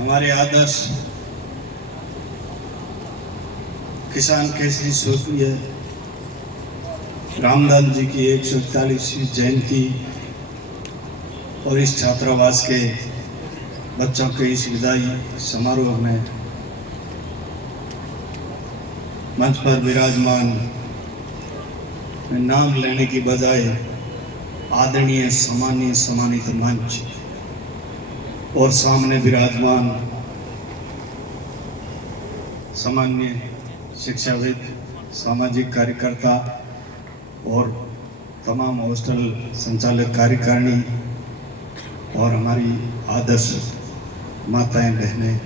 हमारे आदर्श किसान केसरी स्वर्गीय रामदास जी की 141वीं जयंती और इस छात्रावास के बच्चों के इस विदाई समारोह में मंच पर विराजमान नाम लेने की बजाय आदरणीय सम्मानीय सम्मानित मंच और सामने विराजमान सामान्य शिक्षाविद, सामाजिक कार्यकर्ता और तमाम हॉस्टल संचालक कार्यकारिणी और हमारी आदर्श माताएं बहनें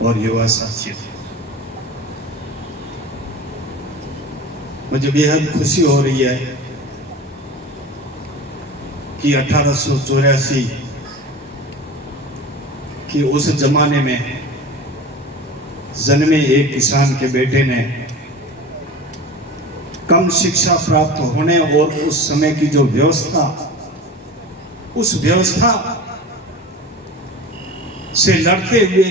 और युवा साथियों, मुझे बेहद खुशी हो रही है कि 1884 कि उस जमाने में जन्मे एक किसान के बेटे ने कम शिक्षा प्राप्त होने और उस समय की जो व्यवस्था, उस व्यवस्था से लड़ते हुए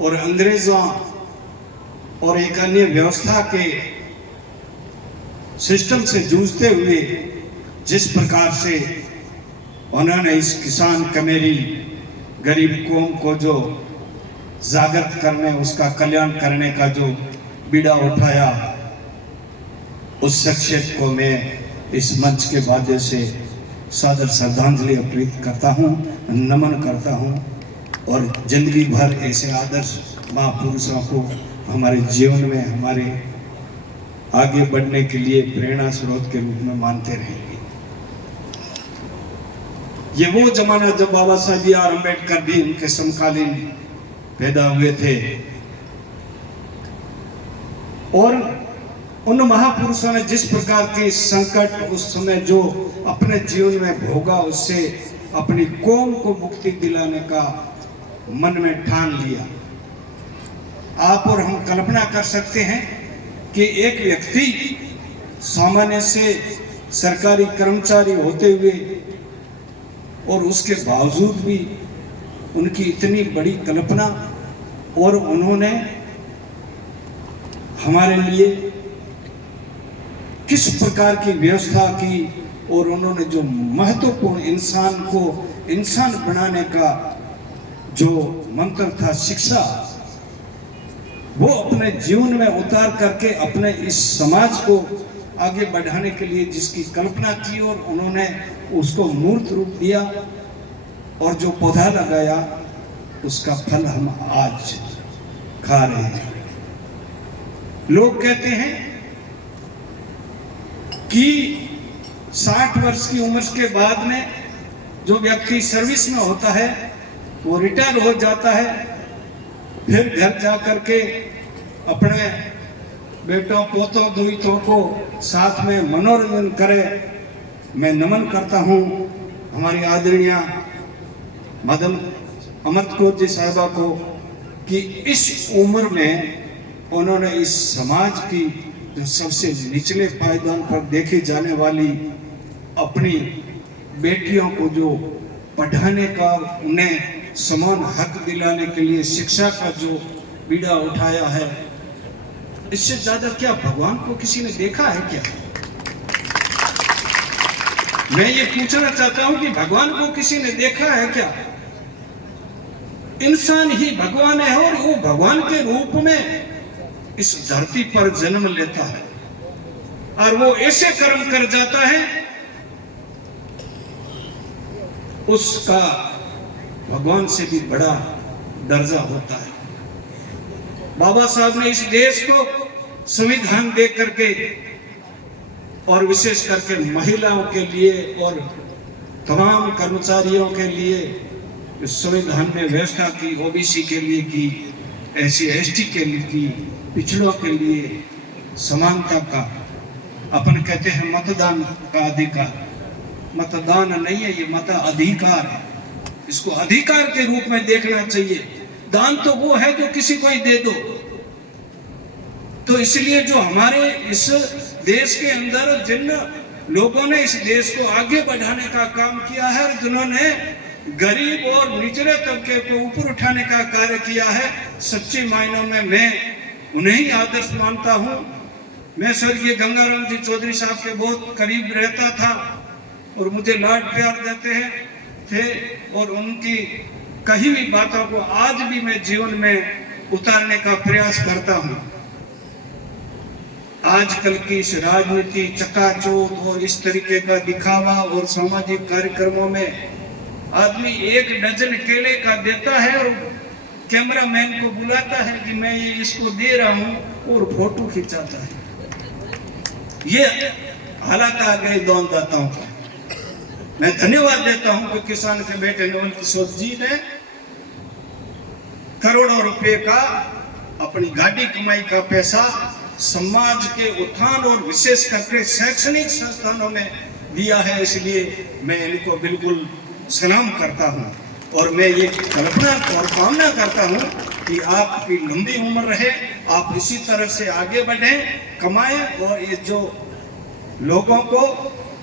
और अंग्रेजों और एक अन्य व्यवस्था के सिस्टम से जूझते हुए जिस प्रकार से उन्होंने इस किसान कमेरी गरीब कौम को जो जागृत करने, उसका कल्याण करने का जो बीड़ा उठाया, उस शख्सियत को मैं इस मंच के माध्यम से सादर श्रद्धांजलि अर्पित करता हूँ, नमन करता हूँ और जिंदगी भर ऐसे आदर्श महापुरुषों को हमारे जीवन में, हमारे आगे बढ़ने के लिए प्रेरणा स्रोत के रूप में मानते रहेंगे। ये वो जमाना जब बाबा साहब बी आर अम्बेडकर भी उनके समकालीन पैदा हुए थे और उन महापुरुषों ने जिस प्रकार के संकट उस समय जो अपने जीवन में भोगा, उससे अपनी कौम को मुक्ति दिलाने का मन में ठान लिया। आप और हम कल्पना कर सकते हैं कि एक व्यक्ति सामान्य से सरकारी कर्मचारी होते हुए और उसके बावजूद भी उनकी इतनी बड़ी कल्पना और उन्होंने हमारे लिए किस प्रकार की व्यवस्था की और उन्होंने जो महत्वपूर्ण इंसान को इंसान बनाने का जो मंत्र था शिक्षा, वो अपने जीवन में उतार करके अपने इस समाज को आगे बढ़ाने के लिए जिसकी कल्पना की और उन्होंने उसको मूर्त रूप दिया और जो पौधा लगाया, उसका फल हम आज खा रहे हैं। लोग कहते हैं कि 60 वर्ष की उम्र के बाद में जो व्यक्ति सर्विस में होता है वो रिटायर हो जाता है, फिर घर जा करके अपने बेटों पोतों दुहितों को साथ में मनोरंजन करे। मैं नमन करता हूँ हमारी आदरणीय मदन अमृत कौर जी साहिबा को कि इस उम्र में उन्होंने इस समाज की जो सबसे निचले पायदान पर देखी जाने वाली अपनी बेटियों को जो पढ़ाने का, उन्हें समान हक दिलाने के लिए शिक्षा का जो बीड़ा उठाया है, इससे ज्यादा क्या भगवान को किसी ने देखा है क्या? मैं ये पूछना चाहता हूं कि भगवान को किसी ने देखा है क्या? इंसान ही भगवान है और वो भगवान के रूप में इस धरती पर जन्म लेता है और वो ऐसे कर्म कर जाता है, उसका भगवान से भी बड़ा दर्जा होता है। बाबा साहब ने इस देश को संविधान दे करके और विशेष करके महिलाओं के लिए और तमाम कर्मचारियों के लिए इस संविधान में व्यवस्था की, ओबीसी के लिए की, SC ST के लिए की, पिछड़ों के लिए समानता का, अपन कहते हैं मतदान का अधिकार। मतदान नहीं है, ये मत अधिकार है। इसको अधिकार के रूप में देखना चाहिए। दान तो वो है जो किसी को ही दे दो। तो इसलिए जो हमारे इस देश के अंदर जिन लोगों ने इस देश को आगे बढ़ाने का काम किया है, जिन्होंने गरीब और निचले तबके को ऊपर उठाने का कार्य किया है। सच्ची मायनों में मैं उन्हें ही आदर्श मानता हूँ। मैं स्वर्गीय गंगाराम जी चौधरी साहब के बहुत करीब रहता था और मुझे लाड प्यार देते थे और उनकी कही हुई बातों को आज भी मैं जीवन में उतारने का प्रयास करता हूँ। आजकल की इस राजनीति चकाचौंध और इस तरीके का दिखावा और सामाजिक कार्यक्रमों में आदमी एक डजन केले का देता है और कैमरामैन को बुलाता है कि मैं ये इसको दे रहा हूं और फोटो खिंचाता है। ये हालात आ गए दानदाताओं का। मैं धन्यवाद देता हूं कि किसान के बेटे नवल किशोर जी ने करोड़ों रुपए का अपनी गाड़ी कमाई का पैसा समाज के उत्थान और विशेष करके शैक्षणिक संस्थानों में दिया है। इसलिए मैं इनको बिल्कुल सलाम करता हूं और मैं ये कल्पना और कामना करता हूं कि आपकी लंबी उम्र रहे, आप इसी तरह से आगे बढ़ें, कमाएं और ये जो लोगों को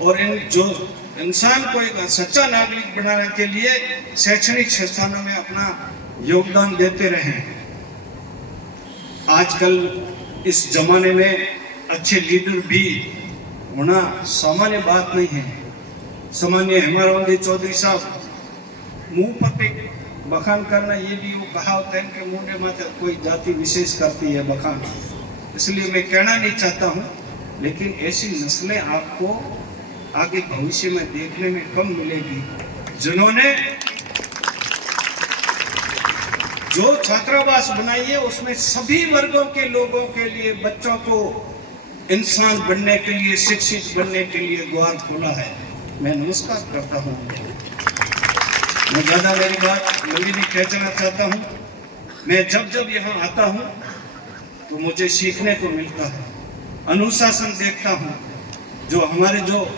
और इन जो इंसान को एक सच्चा नागरिक बनाने के लिए शैक्षणिक संस्थानों में अपना योगदान देते रहें। आजकल इस जमाने में अच्छे लीडर भी होना सामान्य बात नहीं है। सामान्य हेमाराम जी चौधरी साहब मुंह पर बखान करना, ये भी वो कहावत है कि मुंडे माथे कोई जाति विशेष करती है बखान, इसलिए मैं कहना नहीं चाहता हूँ। लेकिन ऐसी नस्लें आपको आगे भविष्य में देखने में कम मिलेगी जिन्होंने जो छात्रावास बनाई है उसमें सभी वर्गों के लोगों के लिए, बच्चों को इंसान बनने के लिए, शिक्षित बनने के लिए द्वार खोला है। मैं नमस्कार करता हूँ। मैं ज़्यादा मेरी बात लंबी नहीं खींचना चाहता हूँ। मैं जब जब यहाँ आता हूँ तो मुझे सीखने को मिलता है, अनुशासन देखता हूँ, जो हमारे जो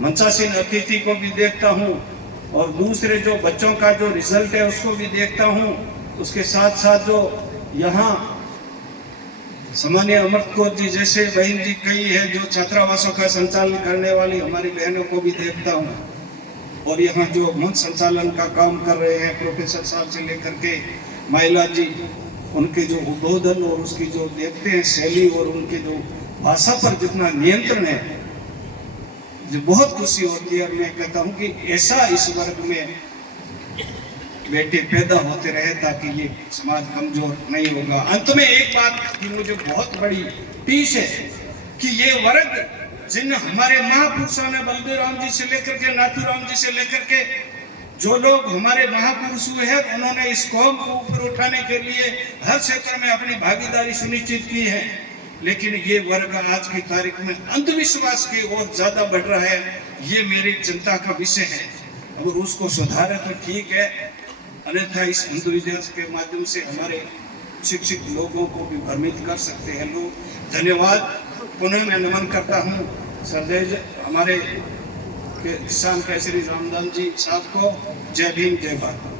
मंचासीन अतिथि को भी देखता हूँ और दूसरे जो बच्चों का जो रिजल्ट है उसको भी देखता हूँ। उसके साथ साथ जो यहाँ सामान्य अमृत कौर जी जैसे बहन जी कई है जो छात्रावासों का संचालन करने वाली हमारी बहनों को भी देखता हूँ और यहाँ जो मंच संचालन का काम कर रहे हैं प्रोफेसर साहब से लेकर के महिला जी, उनके जो उद्बोधन और उसकी जो देखते हैं शैली और उनके जो भाषा पर जितना नियंत्रण है, जो बहुत खुशी होती है। और मैं कहता हूँ कि ऐसा इस वर्ग में बेटे पैदा होते रहे ताकि ये समाज कमजोर नहीं होगा। अंत में एक बात की मुझे बहुत बड़ी टीस है कि ये वर्ग जिन हमारे महापुरुषों ने बलदेव राम जी से लेकर के नाथूराम जी से लेकर के जो लोग हमारे महापुरुष हुए हैं, उन्होंने इस कौम को ऊपर उठाने के लिए हर क्षेत्र में अपनी भागीदारी सुनिश्चित की है। लेकिन ये वर्ग आज की तारीख में अंधविश्वास की ओर ज्यादा बढ़ रहा है। ये मेरी चिंता का विषय है। अगर उसको सुधारे तो ठीक है, अन्यथा इस अंधविश्वास के माध्यम से हमारे शिक्षित लोगों को भी भ्रमित कर सकते हैं लोग। धन्यवाद। पुनः मैं नमन करता हूँ सरदेव हमारे किसान केसरी रामदास जी साहब को। जय भीम, जय भारत।